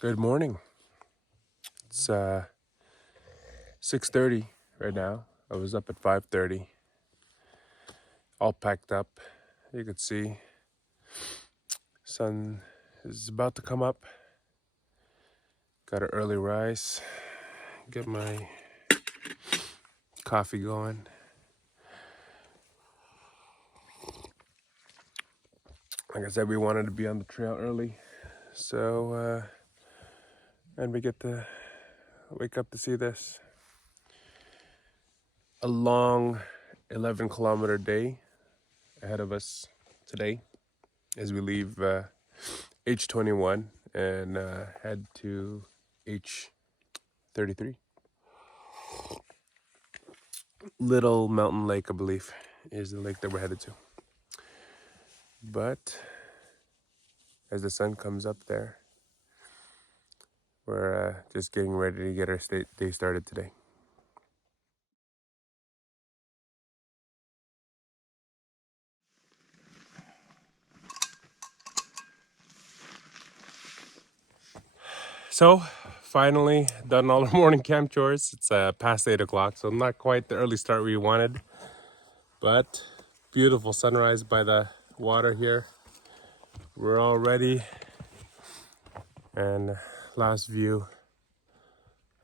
Good morning. It's 6:30 right now. I was up at 5:30, all packed up. You could see sun is about to come up. Got an early rise. Get my coffee going. Like I said, we wanted to be on the trail early, so and we get to wake up to see this. A long 11-kilometer day ahead of us today as we leave H21 and head to H33. Little Mountain Lake, I believe, is the lake that we're headed to. But as the sun comes up there, we're just getting ready to get our day started today. So, finally done all our morning camp chores. It's past 8 o'clock, so not quite the early start we wanted, but beautiful sunrise by the water here. We're all ready, and last view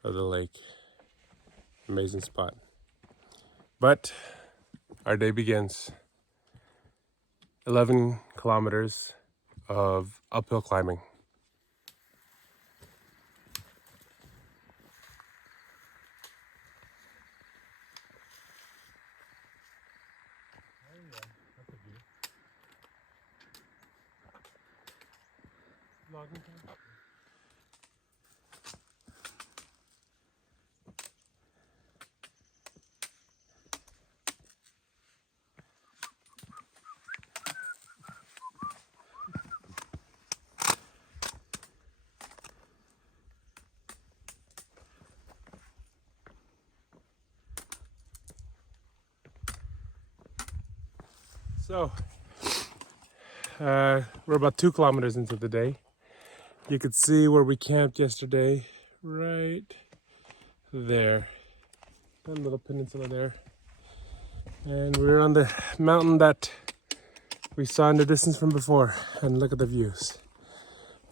of the lake. Amazing spot. But our day begins. 11 kilometers of uphill climbing. So, we're about 2 kilometers into the day. You could see where we camped yesterday, right there. That little peninsula there. And we're on the mountain that we saw in the distance from before. And look at the views.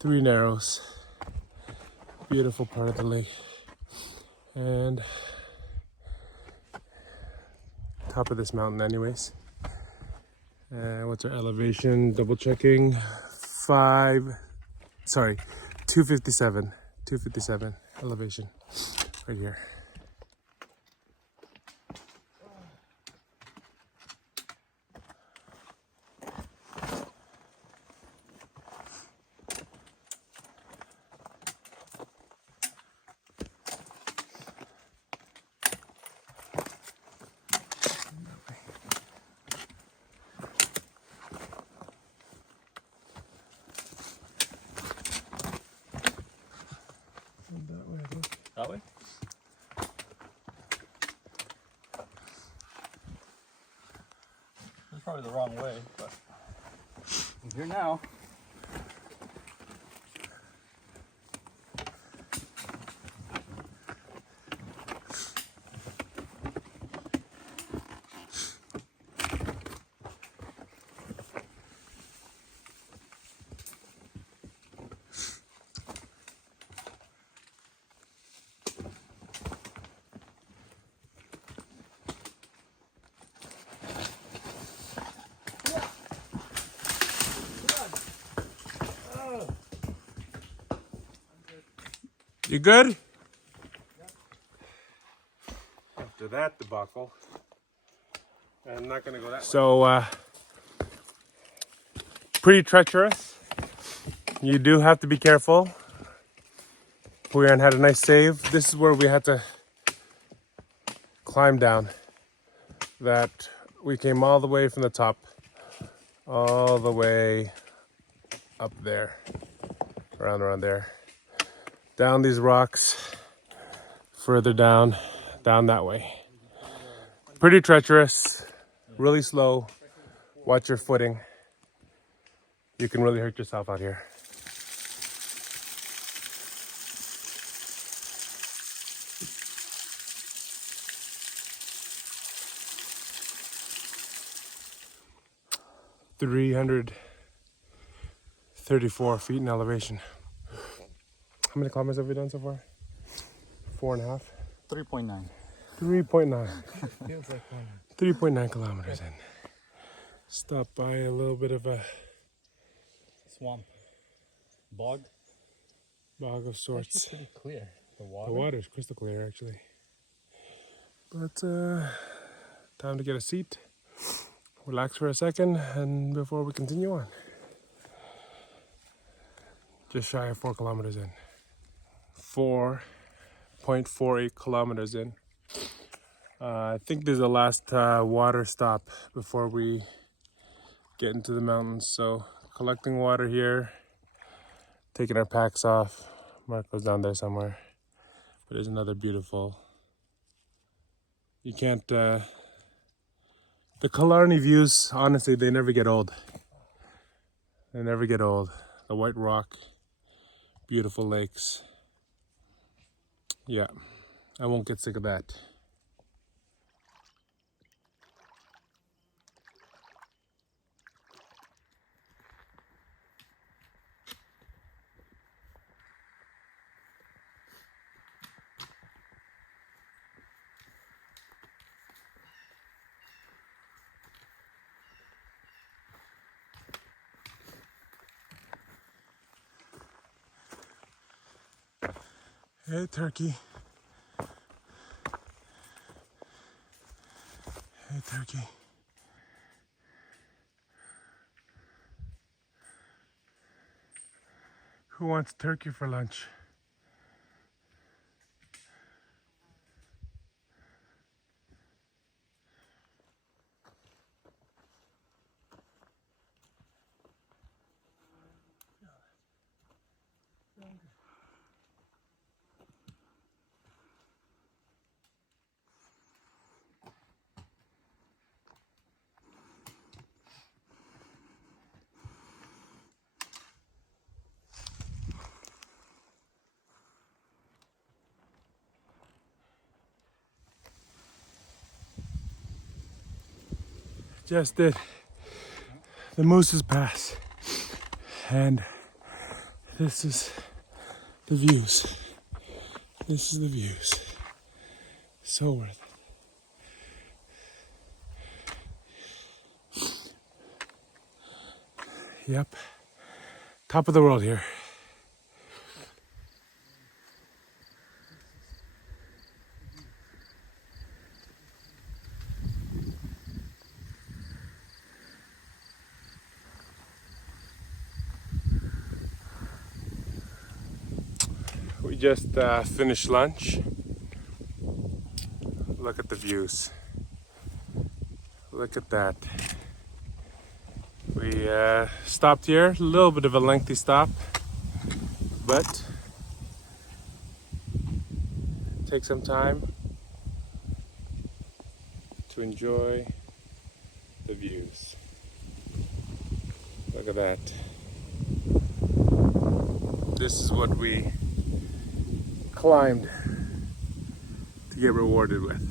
3 Narrows. Beautiful part of the lake. And top of this mountain anyways. What's our elevation? Double checking. 257. 257 elevation right here. That way? It's probably the wrong way, but I'm here now. You good? After that debacle, I'm not gonna go that way. So, pretty treacherous. You do have to be careful. We had a nice save. This is where we had to climb down. That we came all the way from the top, all the way up there, around there, down these rocks, further down that way. Pretty treacherous, really slow. Watch your footing. You can really hurt yourself out here. 334 feet in elevation. How many kilometers have we done so far? 4.5? 3.9. 3.9. Feels like one. 3.9 kilometers in. Stop by a little bit of a Swamp. Bog. bog of sorts. Actually pretty clear. The water. The water's crystal clear actually. But time to get a seat, relax for a second, and before we continue on. Just shy of 4 kilometers in. 4.48 kilometers in. I think there's a last water stop before we get into the mountains. So collecting water here, taking our packs off. Marco's down there somewhere. But there's another beautiful. You can't. The Killarney views, honestly, they never get old. They never get old. The white rock, beautiful lakes. Yeah, I won't get sick of that. Hey, turkey. Hey, turkey. Who wants turkey for lunch? Just did the Moose's Pass, and this is the views. This is the views. So worth it. Yep. Top of the world here. We just finished lunch. Look at the views. Look at that. We stopped here, a little bit of a lengthy stop, but take some time to enjoy the views. Look at that. This is what we climbed to get rewarded with.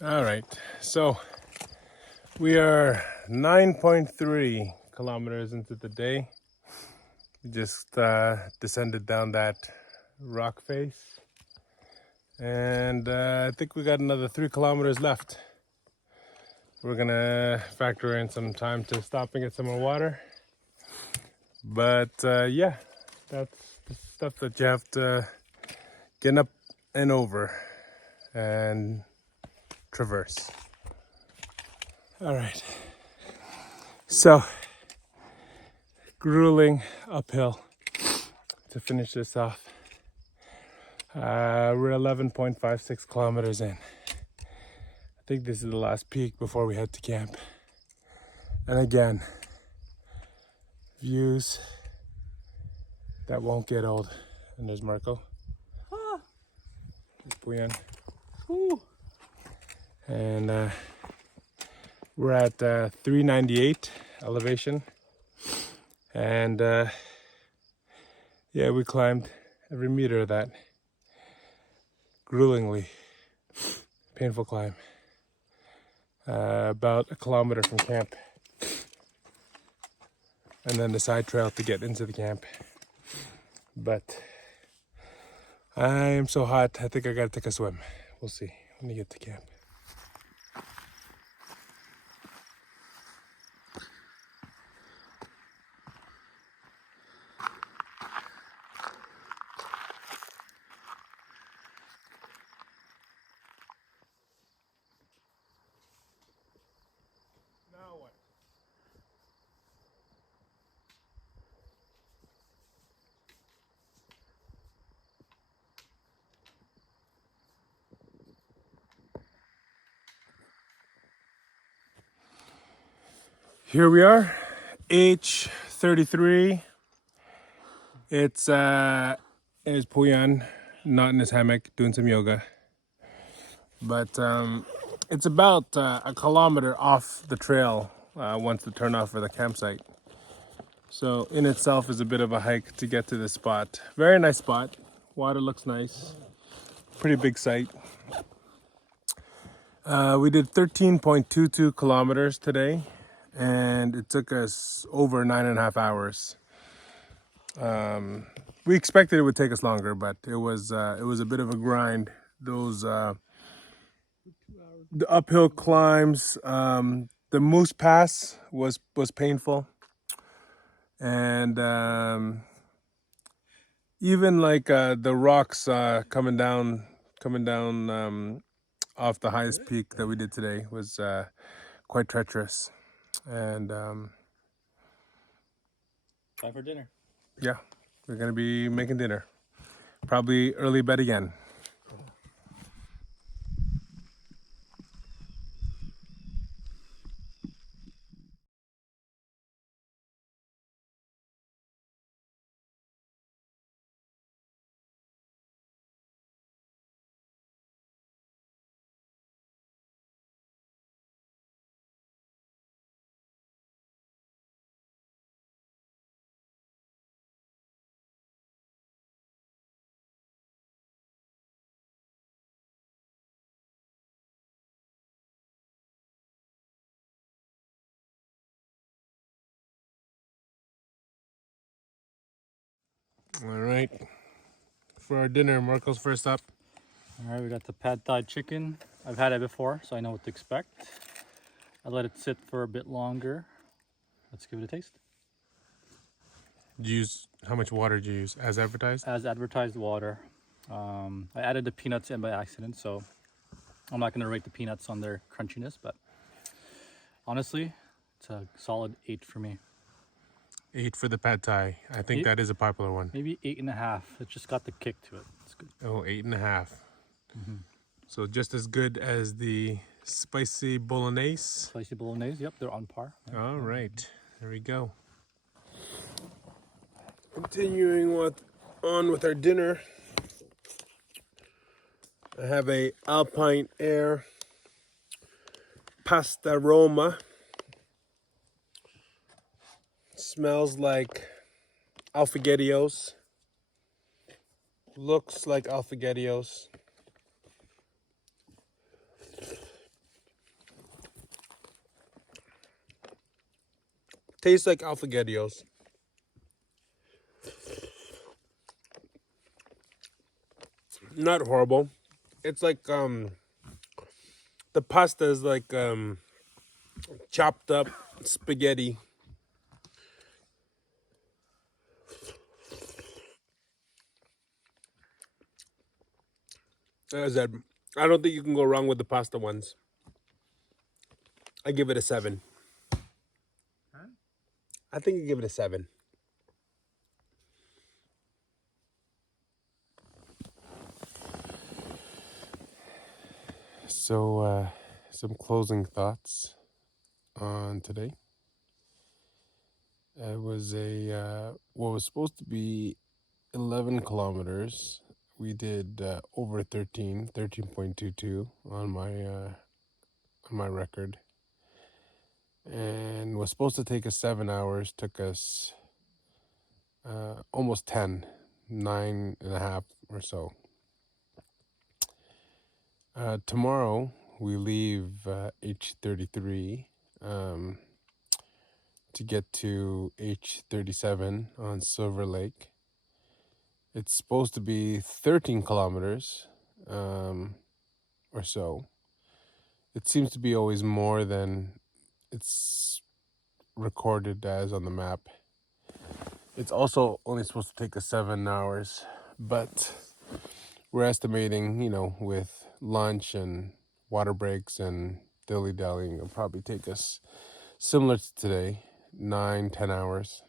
All right, so we are 9.3 kilometers into the day. We just descended down that rock face, and I think we got another 3 kilometers left. We're gonna factor in some time to stop and get some more water. But yeah, that's the stuff that you have to get up and over and traverse. All right, so grueling uphill to finish this off. We're 11.56 kilometers in. I think this is the last peak before we head to camp. And again, views that won't get old. And there's Marco. There's Puyan. And we're at 398 elevation. And yeah, we climbed every meter of that. Gruelingly painful climb. About a kilometer from camp. And then the side trail to get into the camp. But I am so hot, I think I gotta take a swim. We'll see when we get to camp. Now what? Here we are, H33. It's Puyan, not in his hammock, doing some yoga. But it's about a kilometer off the trail once the turnoff for the campsite. So in itself is a bit of a hike to get to this spot. Very nice spot. Water looks nice. Pretty big site. We did 13.22 kilometers today, and it took us over 9.5 hours. We expected it would take us longer, but it was a bit of a grind. Those the uphill climbs, the Moose Pass was painful, and even like the rocks coming down off the highest peak that we did today was quite treacherous. And Time for dinner. yeah, we're gonna be making dinner. Probably early bed again. All right. For our dinner, Marco's first up. All right, we got the pad thai chicken. I've had it before, so I know what to expect. I let it sit for a bit longer. Let's give it a taste. How much water did you use as advertised? As advertised, water. I added the peanuts in by accident, so I'm not going to rate the peanuts on their crunchiness, but honestly, it's a solid 8 for me. 8 for the pad thai. I think that is a popular one. Maybe 8.5. It just got the kick to it. It's good. Oh, 8.5. So just as good as the spicy bolognese. Spicy bolognese. Yep, they're on par. All right, there we go. Continuing on with our dinner, I have a Alpine Air pasta Roma. Smells like Alfaghettios. Looks like Alfaghettios. Tastes like alfaghettios. Not horrible. It's like the pasta is like chopped up spaghetti. As I said, I don't think you can go wrong with the pasta ones. I give it a 7. I think I give it a 7. So, some closing thoughts on today. It was what was supposed to be 11 kilometers. We did over 13.22 on my record. And was supposed to take us 7 hours, took us almost 10, 9.5 or so. Tomorrow we leave H33 to get to H37 on Silver Lake. It's supposed to be 13 kilometers or so. It seems to be always more than it's recorded as on the map. It's also only supposed to take us 7 hours, but we're estimating, with lunch and water breaks and dilly-dallying, it'll probably take us, similar to today, 9-10 hours.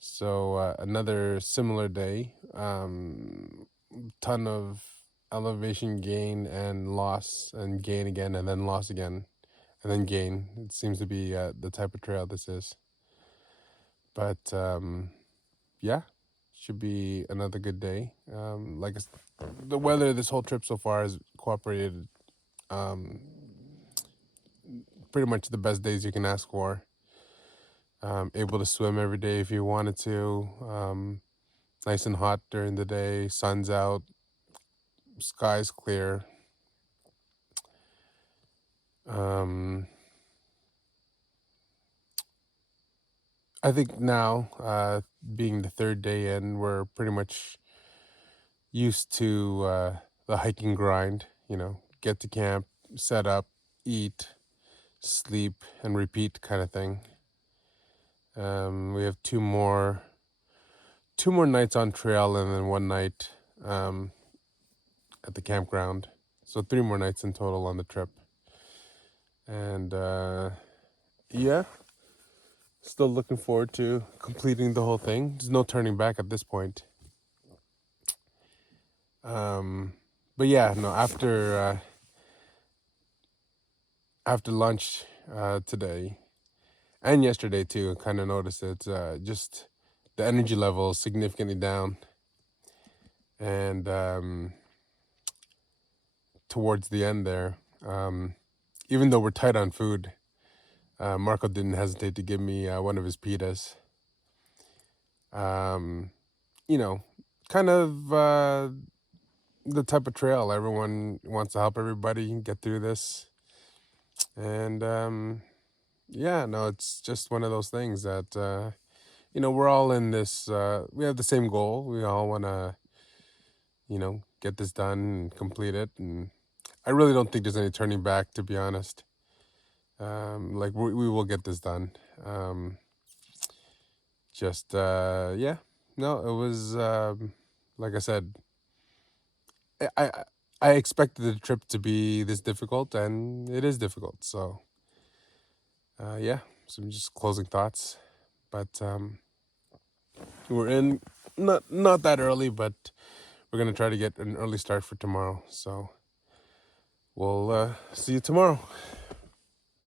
So another similar day, ton of elevation gain and loss, and gain again, and then loss again, and then gain. It seems to be the type of trail this is. But yeah, should be another good day. The weather this whole trip so far has cooperated. Pretty much the best days you can ask for. Able to swim every day if you wanted to. Nice and hot during the day. Sun's out. Sky's clear. I think now, being the third day in, we're pretty much used to the hiking grind. Get to camp, set up, eat, sleep, and repeat kind of thing. We have two more nights on trail and then one night at the campground. So 3 more nights in total on the trip. And yeah, still looking forward to completing the whole thing. There's no turning back at this point. But yeah, no, after lunch today and yesterday too, I kind of noticed it. Just the energy level is significantly down. And towards the end there, even though we're tight on food, Marco didn't hesitate to give me one of his pitas. Kind of the type of trail. Everyone wants to help everybody get through this. And yeah, no, it's just one of those things that, we're all in this, we have the same goal. We all want to, get this done and complete it. And I really don't think there's any turning back, to be honest. We will get this done. Yeah, no, it was, like I said, I expected the trip to be this difficult, and it is difficult. So, yeah, some just closing thoughts. But we're in not that early, but we're gonna try to get an early start for tomorrow. So we'll see you tomorrow.